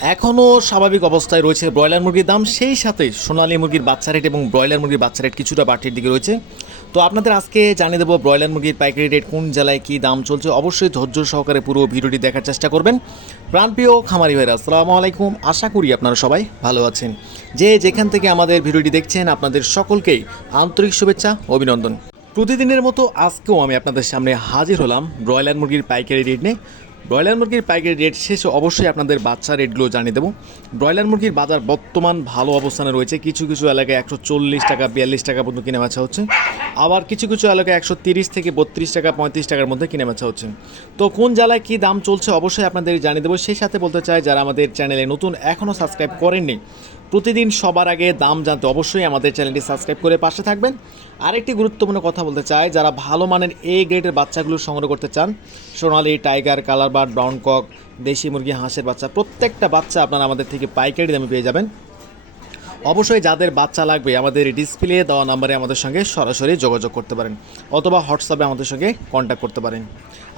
এখনও স্বাভাবিক অবস্থায় রয়েছে ব্রয়লার মুরগির দাম। সেই সাথে সোনালী মুরগির বাচ্চা রেট এবং ব্রয়লার মুরগির বাচ্চা রেট কিছুটা বাড়তির দিকে রয়েছে। তো আপনাদের আজকে জানিয়ে দেবো ব্রয়লার মুরগির পাইকারি রেট কোন জেলায় কী দাম চলছে। অবশ্যই ধৈর্য সহকারে পুরো ভিডিওটি দেখার চেষ্টা করবেন। প্রাণপ্রিয় খামারি ভাইরা, আসসালামু আলাইকুম। আশা করি আপনারা সবাই ভালো আছেন। যে যেখান থেকে আমাদের ভিডিওটি দেখছেন, আপনাদের সকলকেই আন্তরিক শুভেচ্ছা, অভিনন্দন। প্রতিদিনের মতো আজকেও আমি আপনাদের সামনে হাজির হলাম ব্রয়লার মুরগির পাইকারি রেট নিয়ে। ব্রয়লার মুরগির পাইকারি রেট শেষে অবশ্যই আপনাদের বাচ্চা রেটগুলো জানিয়ে দেবো। ব্রয়লার মুরগির বাজার বর্তমান ভালো অবস্থানে রয়েছে। কিছু কিছু এলাকায় একশো চল্লিশ টাকা, বিয়াল্লিশ টাকা পর্যন্ত কিনে বেচা হচ্ছে। আবার কিছু কিছু এলাকায় একশো তিরিশ থেকে বত্রিশ টাকা, পঁয়ত্রিশ টাকার মধ্যে কিনে বেচা হচ্ছে। তো কোন জেলায় কী দাম চলছে অবশ্যই আপনাদের জানিয়ে দেবো। সেই সাথে বলতে চাই, যারা আমাদের চ্যানেলে নতুন এখনও সাবস্ক্রাইব করেননি প্রতিদিন সবার আগে দাম জানতে অবশ্যই আমাদের চ্যানেলটি সাবস্ক্রাইব করে পাশে থাকবেন। আরেকটি গুরুত্বপূর্ণ কথা বলতে চাই, যারা ভালো মানের এ গ্রেডের বাচ্চাগুলো সংগ্রহ করতে চান, সোনালি, tiger colour bird brown cock, দেশি মুরগি, হাঁসের বাচ্চা, প্রত্যেকটা বাচ্চা আপনারা আমাদের থেকে পাইকারি দামে পেয়ে যাবেন। অবশ্যই যাদের বাচ্চা লাগবে, আমাদের ডিসপ্লে দেওয়া নাম্বারে আমাদের সঙ্গে সরাসরি যোগাযোগ করতে পারেন অথবা হোয়াটসঅ্যাপে আমাদের সঙ্গে কন্ট্যাক্ট করতে পারেন।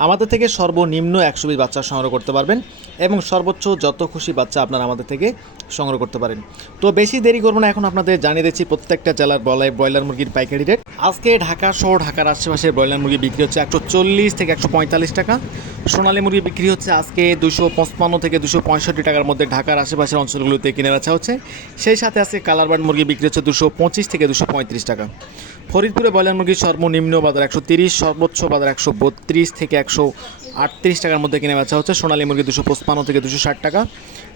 আমাদের থেকে সর্বনিম্ন একশো পিস বাচ্চা সংগ্রহ করতে পারবেন এবং সর্বোচ্চ যত খুশি বাচ্চা আপনারা আমাদের থেকে সংগ্রহ করতে পারেন। তো বেশি দেরি করব না, এখন আপনাদের জানিয়ে দিচ্ছি প্রত্যেকটা জেলার বলায় ব্রয়লার মুরগির পাইকারি রেট। আজকে ঢাকা শহর, ঢাকার আশেপাশে ব্রয়লার মুরগি বিক্রি হচ্ছে একশো চল্লিশ থেকে একশো পঁয়তাল্লিশ টাকা। সোনালী মুরগি বিক্রি হচ্ছে আজকে দুশো পঁচপান্ন থেকে দুশো পঁয়ষট্টি টাকার মধ্যে ঢাকার আশেপাশের অঞ্চলগুলোতে কিনে বেচা হচ্ছে। সেই সাথে আজকে কালার বার্ড মুরগি বিক্রি হচ্ছে দুশো পঁচিশ থেকে দুশো পঁয়ত্রিশ টাকা। ফরিদপুরে ব্রয়লার মুরগির সর্বনিম্ন বাজার একশো তিরিশ, সর্বোচ্চ বাজার একশো বত্রিশ থেকে একশো আটত্রিশ টাকার মধ্যে কিনে বেচা হচ্ছে। সোনালী মুরগি দুশো পঁচপান্ন থেকে দুশো ষাট টাকা।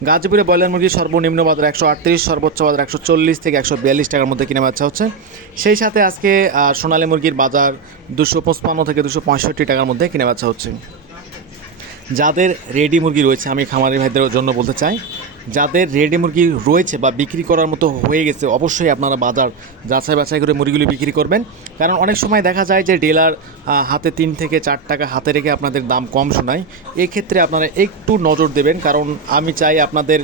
গাজীপুরে ব্রয়লার মুরগির সর্বনিম্ন বাজার একশো আটত্রিশ, সর্বোচ্চ বাজার একশো চল্লিশ থেকে একশো বিয়াল্লিশ টাকার মধ্যে কিনে বেচা হচ্ছে। সেই সাথে আজকে সোনালী মুরগির বাজার দুশো পঁচপান্ন থেকে দুশো পঁয়ষট্টি টাকার মধ্যে কিনে বেচা হচ্ছে। যাদের রেডি মুরগি রয়েছে, আমি খামারি ভাইদের জন্য বলতে চাই, যাদের রেডি মুরগি রয়েছে বা বিক্রি করার মতো হয়ে গেছে, অবশ্যই আপনারা বাজার যাচাই বাছাই করে মুরগিগুলি বিক্রি করবেন। কারণ অনেক সময় দেখা যায় যে ডিলার হাতে তিন থেকে চার টাকা হাতে রেখে আপনাদের দাম কম শোনায়। এক্ষেত্রে আপনারা একটু নজর দেবেন, কারণ আমি চাই আপনাদের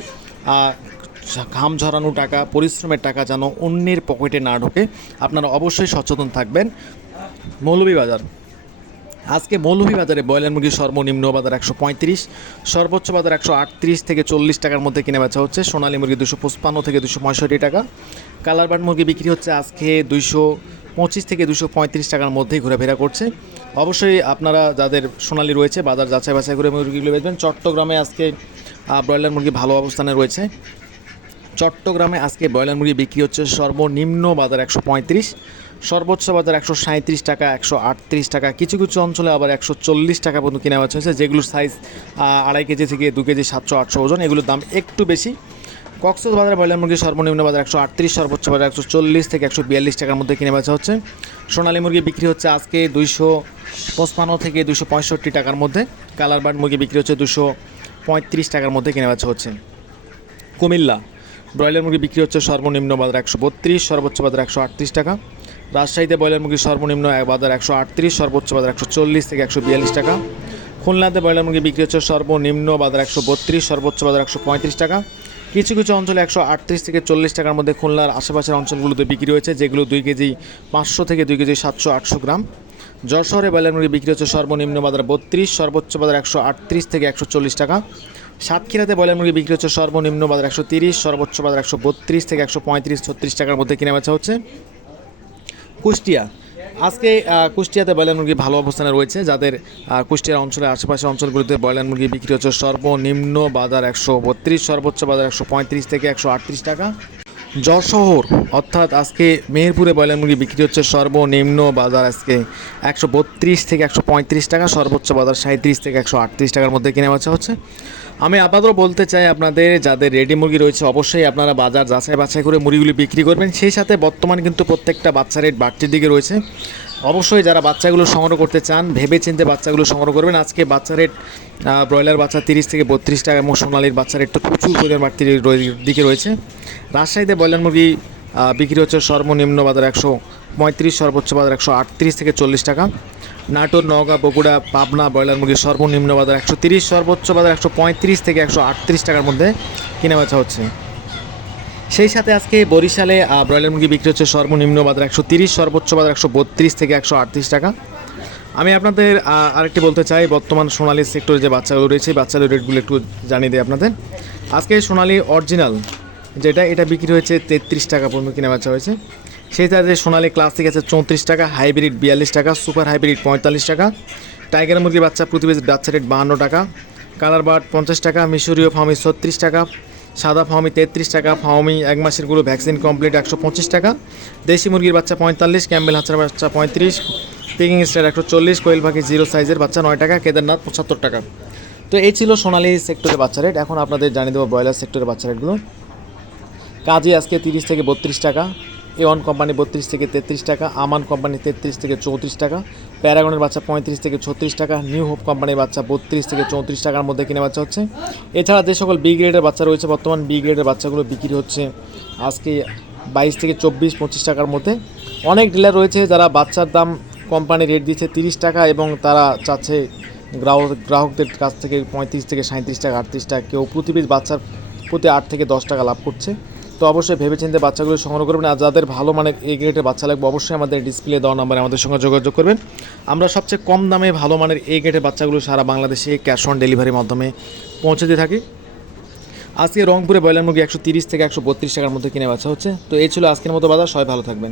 ঘাম ঝরানো টাকা, পরিশ্রমের টাকা যেন অন্যের পকেটে না ঢোকে। আপনারা অবশ্যই সচেতন থাকবেন। মৌলভীবাজার। আজকে মৌলভীবাজারে ব্রয়লার মুরগির সর্বনিম্ন বাজার একশো পঁয়ত্রিশ, সর্বোচ্চ বাজার একশো আটত্রিশ থেকে চল্লিশ টাকার মধ্যে কিনে বেচা হচ্ছে। সোনালী মুরগি দুশো পঁচপান্ন থেকে দুশো পঁয়ষট্টি টাকা। কালার বার্ড মুরগি বিক্রি হচ্ছে আজকে দুইশো পঁচিশ থেকে দুশো পঁয়ত্রিশ টাকার মধ্যেই ঘোরাফেরা করছে। অবশ্যই আপনারা যাদের সোনালী রয়েছে, বাজার যাচাই বাছাই করে মুরগিগুলো বেচবেন। চট্টগ্রামে আজকে ব্রয়লার মুরগি ভালো অবস্থানে রয়েছে। চট্টগ্রামে আজকে ব্রয়লার মুরগি বিক্রি হচ্ছে সর্বনিম্ন বাজার একশো পঁয়ত্রিশ, সর্বোচ্চ বাজার একশো টাকা, একশো আটত্রিশ টাকা। কিছু কিছু অঞ্চলে আবার একশো চল্লিশ টাকা পর্যন্ত কেনা বেচা হয়েছে। যেগুলোর সাইজ আড়াই কেজি থেকে দু কেজি, সাতশো, আটশো ওজন, এগুলোর দাম একটু বেশি। কক্সবাজার বাজারে ব্রয়লার মুরগি সর্বনিম্ন বাজার একশো আটত্রিশ, সর্বোচ্চ বাজার একশো চল্লিশ থেকে একশো বিয়াল্লিশ টাকার মধ্যে কিনে বেচা হচ্ছে। সোনালী মুরগি বিক্রি হচ্ছে আজকে দুইশো পঁচপান্ন থেকে দুশো পঁয়ষট্টি টাকার মধ্যে। কালার বার্ড মুরগি বিক্রি হচ্ছে দুশো পঁয়ত্রিশ টাকার মধ্যে কিনে বেচা হচ্ছে। কুমিল্লা ব্রয়লার মুরগি বিক্রি হচ্ছে সর্বনিম্ন বাজার একশো বত্রিশ, সর্বোচ্চ বাজার একশো আটত্রিশ টাকা। রাজশাহীতে ব্রয়লার মুরগি সর্বনিম্ন বাজার একশো আটত্রিশ, সর্বোচ্চ বাজার একশো চল্লিশ থেকে একশো বিয়াল্লিশ টাকা। খুলনাতে ব্রয়লার মুরগি বিক্রি হচ্ছে সর্বনিম্ন বাজার একশো বত্রিশ, সর্বোচ্চ বাজার একশো পঁয়ত্রিশ টাকা। কিছু কিছু অঞ্চলে একশো আটত্রিশ থেকে চল্লিশ টাকার মধ্যে খুলনার আশেপাশের অঞ্চলগুলোতে বিক্রি হয়েছে, যেগুলো দুই কেজি পাঁচশো থেকে দুই কেজি সাতশো আটশো গ্রাম। যশোরে ব্রয়লার মুরগি বিক্রি হচ্ছে সর্বনিম্ন বাজার বত্রিশ, সর্বোচ্চ বাজার একশো আটত্রিশ থেকে একশো চল্লিশ টাকা। সাতক্ষীরাতে ব্রয়লার মুরগি বিক্রি হচ্ছে সর্বনিম্ন বাজার একশো তিরিশ, সর্বোচ্চ বাজার একশো বত্রিশ থেকে একশো পঁয়ত্রিশ, ছত্রিশ টাকার মধ্যে কিনে বেচা হচ্ছে। কুষ্টিয়া। আজকে কুষ্টিয়াতে ব্রয়লার মুরগি ভালো অবস্থানে রয়েছে। যাদের কুষ্টিয়ার অঞ্চলের আশেপাশে অঞ্চলগুলিতে ব্রয়লার মুরগি বিক্রি হচ্ছে সর্বনিম্ন বাজার একশো বত্রিশ, সর্বোচ্চ বাজার একশো পঁয়ত্রিশ থেকে একশো আটত্রিশ টাকা। যশোর, অর্থাৎ আজকে মেহেরপুরে ব্রয়লার মুরগি বিক্রি হচ্ছে সর্বনিম্ন বাজার আজকে একশো বত্রিশ থেকে একশো পঁয়ত্রিশ টাকা, সর্বোচ্চ বাজার সাঁত্রিশ থেকে একশো আটত্রিশ টাকার মধ্যে কিনে বেচা হচ্ছে। আমি আপাতত বলতে চাই আপনাদের, যাদের রেডি মুরগি রয়েছে, অবশ্যই আপনারা বাজার যাচাই বাছাই করে মুরগিগুলি বিক্রি করবেন। সেই সাথে বর্তমান কিন্তু প্রত্যেকটা বাচ্চা রেট বাড়তির দিকে রয়েছে। অবশ্যই যারা বাচ্চাগুলো সংগ্রহ করতে চান ভেবে চিনতে বাচ্চাগুলো সংগ্রহ করবেন। আজকে বাচ্চা রেট ব্রয়লার বাচ্চা তিরিশ থেকে বত্রিশ টাকা এবং সোনালির বাচ্চা রেট তো প্রচুর পরিমাণ বাড়তির দিকে রয়েছে। রাজশাহীতে ব্রয়লার মুরগি বিক্রি হচ্ছে সর্বনিম্ন বাজার একশো পঁয়ত্রিশ, সর্বোচ্চ বাজার একশো আটত্রিশ থেকে চল্লিশ টাকা। নাটোর, নওগাঁ, বগুড়া, পাবনা, ব্রয়লার মুরগির সর্বনিম্ন বাজার একশো তিরিশ, সর্বোচ্চ বাজার একশো পঁয়ত্রিশ থেকে একশো আটত্রিশ টাকার মধ্যে কিনে বেচা হচ্ছে। সেই সাথে আজকে বরিশালে ব্রয়লার মুরগি বিক্রি হচ্ছে সর্বনিম্ন বাজার একশো তিরিশ, সর্বোচ্চ বাজার একশো বত্রিশ থেকে একশো আটত্রিশ টাকা। আমি আপনাদের আরেকটি বলতে চাই, বর্তমান সোনালী সেক্টরে যে বাচ্চাগুলো রয়েছে বাচ্চাদের রেটগুলো একটু জানিয়ে দিই আপনাদের। আজকে সোনালি অরিজিনাল, যেটা, এটা বিক্রি হয়েছে তেত্রিশ টাকা পর্যন্ত কিনে বেচা হয়েছে। সেই সাথে সোনালি ক্লাসিক আছে চৌত্রিশ টাকা হাইব্রিড বিয়াল্লিশ টাকা সুপার হাইব্রিড পঁয়তাল্লিশ টাকা। টাইগার মুরগির বাচ্চা প্রতি পিস বাচ্চা রেট বাহান্ন টাকা। কালার বার্ড পঞ্চাশ টাকা, মিশরীয় ফার্মি ছত্রিশ টাকা, সাদা ফার্মি তেত্রিশ টাকা ফার্মি এক মাসেরগুলো ভ্যাকসিন কমপ্লিট একশো পঁচিশ টাকা। দেশি মুরগির বাচ্চা পঁয়তাল্লিশ, ক্যাম্বেল হাঁচার বাচ্চা পঁয়ত্রিশ পিকিং স্টার একশো চল্লিশ, কোয়েল পাখি জিরো সাইজের বাচ্চা নয় টাকা, কেদারনাথ পঁচাত্তর টাকা। তো এই ছিল সোনালি সেক্টরের বাচ্চা রেট এখন আপনাদের জানিয়ে দেবো ব্রয়লার সেক্টরের বাচ্চা রেটগুলো কাজী আজকে তিরিশ থেকে বত্রিশ টাকা। এ ওয়ান কোম্পানি বত্রিশ থেকে তেত্রিশ টাকা, আমান কোম্পানি তেত্রিশ থেকে চৌত্রিশ টাকা, প্যারাগনের বাচ্চা পঁয়ত্রিশ থেকে ছত্রিশ টাকা, নিউ হোপ কোম্পানির বাচ্চা বত্রিশ থেকে চৌত্রিশ টাকার মধ্যে কিনে বাচ্চা হচ্ছে। এছাড়া যে সকল বি গ্রেডের বাচ্চা রয়েছে, বর্তমান বি গ্রেডের বাচ্চাগুলো বিক্রি হচ্ছে আজকে বাইশ থেকে চব্বিশ, পঁচিশ টাকার মধ্যে। অনেক ডিলার রয়েছে যারা বাচ্চার দাম কোম্পানি রেট দিচ্ছে তিরিশ টাকা এবং তারা চাচ্ছে গ্রাহক, গ্রাহকদের কাছ থেকে পঁয়ত্রিশ থেকে সাঁত্রিশ টাকা, আটত্রিশ টাকা। কেউ প্রতি পিস বাচ্চার প্রতি আট থেকে দশ টাকা লাভ করছে। তো অবশ্যই ভেবেচিন্তে বাচ্চাগুলো সংগ্রহ করবেন আর যাদের ভালো মানের এই গ্রেডের বাচ্চা লাগবে, অবশ্যই আমাদের ডিসপ্লে দেওয়া নাম্বারে আমাদের সঙ্গে যোগাযোগ করবেন। আমরা সবচেয়ে কম দামে ভালো মানের এই গ্রেডের বাচ্চাগুলো সারা বাংলাদেশে ক্যাশ অন ডেলিভারির মাধ্যমে পৌঁছে দিয়ে থাকি। আজকে রংপুরে ব্রয়লার মুরগি একশো তিরিশ থেকে একশো বত্রিশ টাকার মধ্যে কিনে বাচ্চা হচ্ছে। তো এই ছিল আজকের মতো বাজার, সবাই ভালো থাকবেন।